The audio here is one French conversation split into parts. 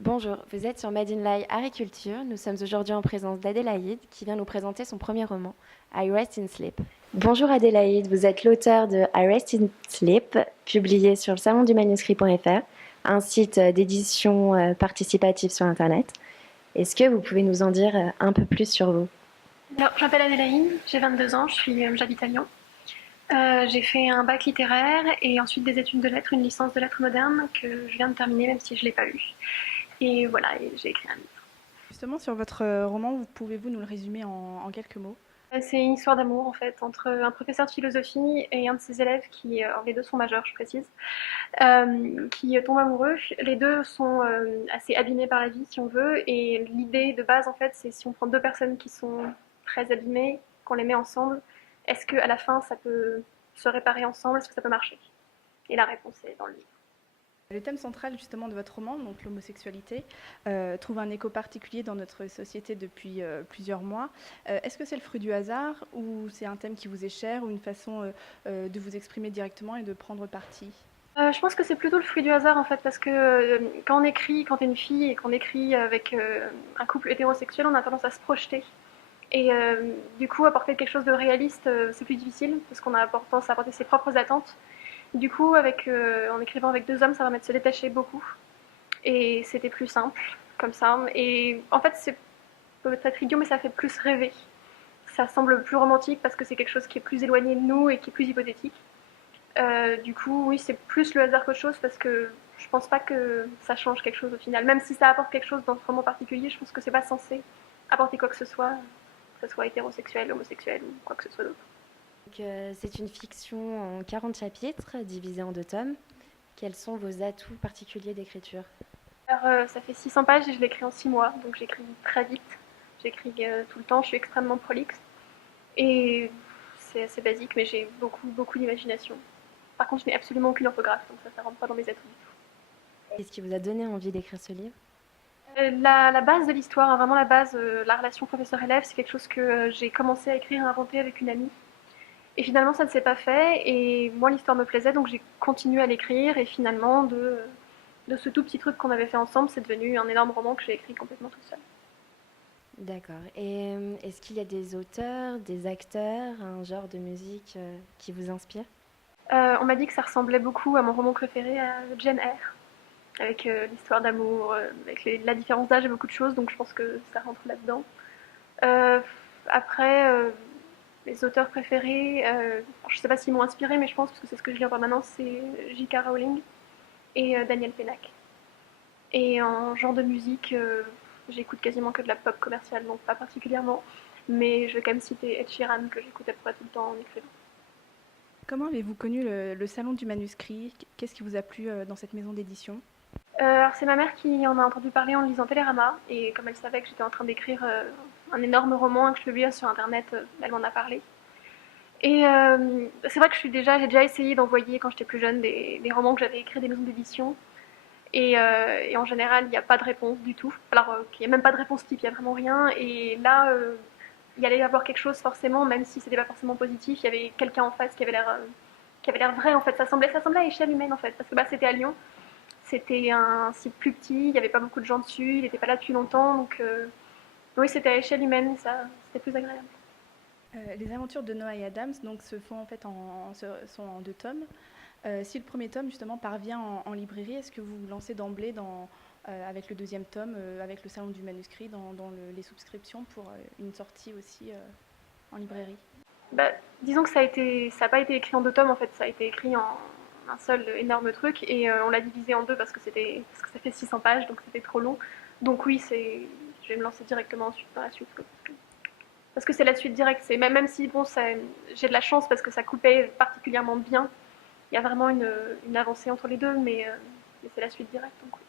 Bonjour, vous êtes sur Made in Lai Agriculture. Nous sommes aujourd'hui en présence d'Adélaïde qui vient nous présenter son premier roman, I Rest in Sleep. Bonjour Adélaïde, vous êtes l'auteur de I Rest in Sleep, publié sur le salon du manuscrit.fr, un site d'édition participative sur Internet. Est-ce que vous pouvez nous en dire un peu plus sur vous? Alors, je m'appelle Adélaïde, j'ai 22 ans, j'habite à Lyon. J'ai fait un bac littéraire et ensuite des études de lettres, une licence de lettres modernes que je viens de terminer même si je ne l'ai pas eu. Et voilà, et j'ai écrit un livre. Justement, sur votre roman, pouvez-vous nous le résumer en quelques mots? C'est une histoire d'amour en fait entre un professeur de philosophie et un de ses élèves qui, les deux sont majeurs je précise, qui tombent amoureux. Les deux sont assez abîmés par la vie si on veut et l'idée de base en fait c'est si on prend deux personnes qui sont très abîmées, qu'on les met ensemble, est-ce qu'à la fin ça peut se réparer ensemble, est-ce que ça peut marcher? Et la réponse est dans le livre. Le thème central justement de votre roman, donc l'homosexualité, trouve un écho particulier dans notre société depuis plusieurs mois. Est-ce que c'est le fruit du hasard ou c'est un thème qui vous est cher ou une façon de vous exprimer directement et de prendre parti? Je pense que c'est plutôt le fruit du hasard en fait, parce que quand on écrit, quand t'es une fille et qu'on écrit avec un couple hétérosexuel, on a tendance à se projeter. Et du coup, apporter quelque chose de réaliste, c'est plus difficile, parce qu'on a tendance à apporter ses propres attentes. Du coup, en écrivant avec deux hommes, ça permet de se détacher beaucoup. Et c'était plus simple, comme ça. Et en fait, c'est peut-être idiot, mais ça fait plus rêver. Ça semble plus romantique parce que c'est quelque chose qui est plus éloigné de nous et qui est plus hypothétique. Du coup, oui, c'est plus le hasard qu'autre chose parce que je pense pas que ça change quelque chose au final. Même si ça apporte quelque chose dans ce roman particulier, je pense que c'est pas censé apporter quoi que ce soit hétérosexuel, homosexuel ou quoi que ce soit d'autre. C'est une fiction en 40 chapitres, divisée en deux tomes. Quels sont vos atouts particuliers d'écriture? Alors, ça fait 600 pages et je l'écris en 6 mois, donc j'écris très vite. J'écris tout le temps, je suis extrêmement prolixe. Et c'est assez basique, mais j'ai beaucoup, beaucoup d'imagination. Par contre, je n'ai absolument aucune orthographe, donc ça rentre pas dans mes atouts du tout. Qu'est-ce qui vous a donné envie d'écrire ce livre? La base de l'histoire, hein, vraiment la base, la relation professeur-élève, c'est quelque chose que j'ai commencé à écrire et à inventer avec une amie. Et finalement, ça ne s'est pas fait. Et moi, l'histoire me plaisait, donc j'ai continué à l'écrire. Et finalement, de ce tout petit truc qu'on avait fait ensemble, c'est devenu un énorme roman que j'ai écrit complètement tout seul. D'accord. Et est-ce qu'il y a des auteurs, des acteurs, un genre de musique qui vous inspire? On m'a dit que ça ressemblait beaucoup à mon roman préféré, à Jane Eyre, avec l'histoire d'amour, avec la différence d'âge et beaucoup de choses, donc je pense que ça rentre là-dedans. Euh, Après, les auteurs préférés, je ne sais pas s'ils m'ont inspiré, mais je pense, parce que c'est ce que je lis en permanence, c'est J.K. Rowling et Daniel Pennac. Et en genre de musique, j'écoute quasiment que de la pop commerciale, donc pas particulièrement. Mais je vais quand même citer Ed Sheeran, que j'écoute à peu près tout le temps en écrivant. Comment avez-vous connu le salon du manuscrit? Qu'est-ce qui vous a plu dans cette maison d'édition? Alors c'est ma mère qui en a entendu parler en lisant Télérama, et comme elle savait que j'étais en train d'écrire un énorme roman que je publiais sur internet, elle m'en a parlé. Et c'est vrai que j'ai déjà essayé d'envoyer quand j'étais plus jeune des romans que j'avais écrits des maisons d'édition. Et en général, il n'y a pas de réponse du tout. Alors qu'il n'y a même pas de réponse type, il n'y a vraiment rien. Et là, il y allait y avoir quelque chose forcément, même si c'était pas forcément positif. Il y avait quelqu'un en face qui avait l'air vrai en fait. Ça semblait à échelle humaine en fait, parce que bah, c'était à Lyon. C'était un site plus petit, il n'y avait pas beaucoup de gens dessus, il n'était pas là depuis longtemps, donc oui, c'était à échelle humaine, ça, c'était plus agréable. Les aventures de Noah et Adams donc, se font en fait sont en deux tomes. Si le premier tome justement parvient en librairie, est-ce que vous vous lancez d'emblée avec le deuxième tome, avec le salon du manuscrit, dans les souscriptions pour une sortie aussi en librairie? Bah, disons que ça a pas été écrit en deux tomes en fait, ça a été écrit en un seul énorme truc et on l'a divisé en deux parce que ça fait 600 pages donc c'était trop long. Donc oui, je vais me lancer directement ensuite dans la suite quoi. Parce que c'est la suite directe, c'est même si bon j'ai de la chance parce que ça coupait particulièrement bien. Il y a vraiment une avancée entre les deux mais c'est la suite directe donc oui.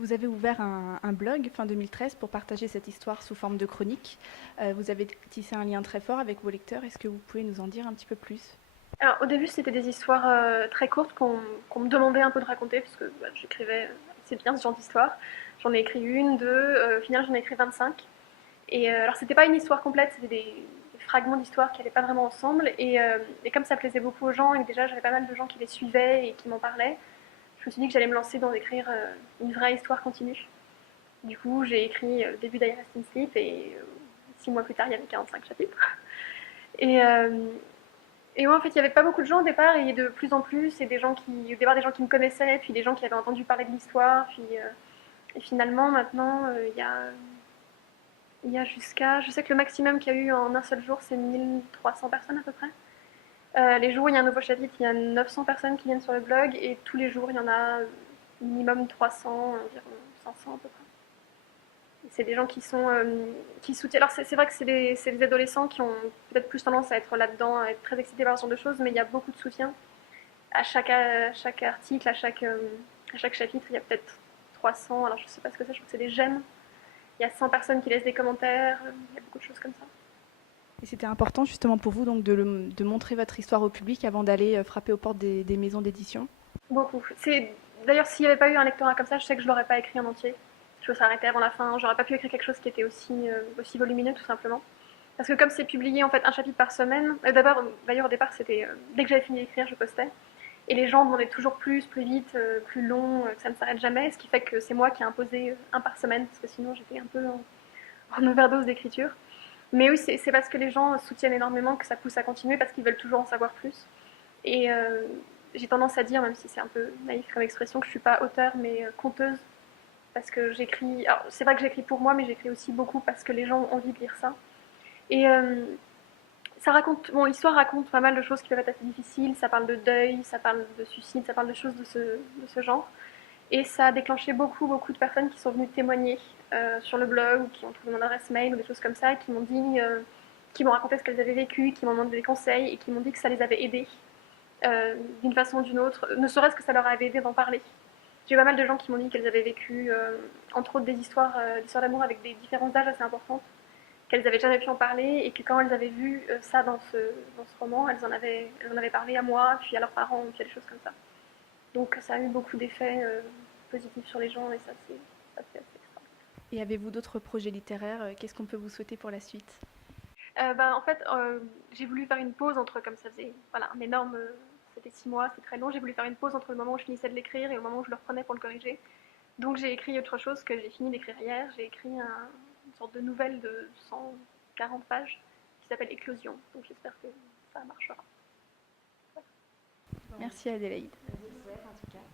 Vous avez ouvert un blog fin 2013 pour partager cette histoire sous forme de chronique. Vous avez tissé un lien très fort avec vos lecteurs. Est-ce que vous pouvez nous en dire un petit peu plus? Alors au début c'était des histoires très courtes qu'on me demandait un peu de raconter parce que bah, j'écrivais assez bien ce genre d'histoire. J'en ai écrit une, deux, au final j'en ai écrit 25. Et alors c'était pas une histoire complète, c'était des fragments d'histoire qui n'allaient pas vraiment ensemble. Et comme ça plaisait beaucoup aux gens et que déjà j'avais pas mal de gens qui les suivaient et qui m'en parlaient, me suis dit que j'allais me lancer dans écrire une vraie histoire continue. Du coup, j'ai écrit le début d'I Rest in Sleep et 6 mois plus tard, il y avait 45 chapitres. Et, ouais, en fait, il n'y avait pas beaucoup de gens au départ, et de plus en plus, et au départ des gens qui me connaissaient, puis des gens qui avaient entendu parler de l'histoire, puis et finalement, maintenant, il y a jusqu'à, je sais que le maximum qu'il y a eu en un seul jour, c'est 1300 personnes à peu près. Les jours où il y a un nouveau chapitre, il y a 900 personnes qui viennent sur le blog, et tous les jours, il y en a minimum 300, environ 500 à peu près. C'est des gens qui soutiennent. Alors c'est vrai que c'est des adolescents qui ont peut-être plus tendance à être là-dedans, à être très excités par ce genre de choses, mais il y a beaucoup de soutien. À chaque article, à chaque chapitre, il y a peut-être 300, alors je sais pas ce que c'est, je crois que c'est des j'aime. Il y a 100 personnes qui laissent des commentaires, il y a beaucoup de choses comme ça. Et c'était important justement pour vous donc de montrer votre histoire au public avant d'aller frapper aux portes des maisons d'édition? Beaucoup. D'ailleurs, s'il n'y avait pas eu un lectorat comme ça, je sais que je l'aurais pas écrit en entier. Je me serais arrêtée avant la fin. J'aurais pas pu écrire quelque chose qui était aussi volumineux, tout simplement. Parce que comme c'est publié en fait un chapitre par semaine, d'ailleurs au départ c'était dès que j'avais fini d'écrire, je postais. Et les gens demandaient toujours plus vite, plus long, que ça ne s'arrête jamais, ce qui fait que c'est moi qui ai imposé un par semaine, parce que sinon j'étais un peu en overdose d'écriture. Mais oui, c'est parce que les gens soutiennent énormément que ça pousse à continuer, parce qu'ils veulent toujours en savoir plus. Et j'ai tendance à dire, même si c'est un peu naïf comme expression, que je suis pas auteure mais conteuse, parce que j'écris. Alors c'est vrai que j'écris pour moi, mais j'écris aussi beaucoup parce que les gens ont envie de lire ça. Et ça raconte, bon, l'histoire raconte pas mal de choses qui peuvent être assez difficiles. Ça parle de deuil, ça parle de suicide, ça parle de choses de ce genre. Et ça a déclenché beaucoup de personnes qui sont venues témoigner sur le blog, ou qui ont trouvé mon adresse mail, ou des choses comme ça, qui m'ont dit, qui m'ont raconté ce qu'elles avaient vécu, qui m'ont demandé des conseils, et qui m'ont dit que ça les avait aidées d'une façon ou d'une autre, ne serait-ce que ça leur avait aidé d'en parler. J'ai eu pas mal de gens qui m'ont dit qu'elles avaient vécu, entre autres, des histoires d'amour avec des différences d'âge assez importantes, qu'elles n'avaient jamais pu en parler, et que quand elles avaient vu ça dans ce roman, elles en avaient parlé à moi, puis à leurs parents, puis à des choses comme ça. Donc ça a eu beaucoup d'effets positifs sur les gens, et ça c'est assez extra. Et avez-vous d'autres projets littéraires? Qu'est-ce qu'on peut vous souhaiter pour la suite? En fait, j'ai voulu faire une pause entre, comme ça faisait voilà, un énorme. C'était 6 mois, c'est très long. J'ai voulu faire une pause entre le moment où je finissais de l'écrire et au moment où je le reprenais pour le corriger. Donc j'ai écrit autre chose que j'ai fini d'écrire hier. J'ai écrit une sorte de nouvelle de 140 pages qui s'appelle Éclosion. Donc j'espère que ça marchera. Merci Adélaïde. Je vous souhaite en tout cas.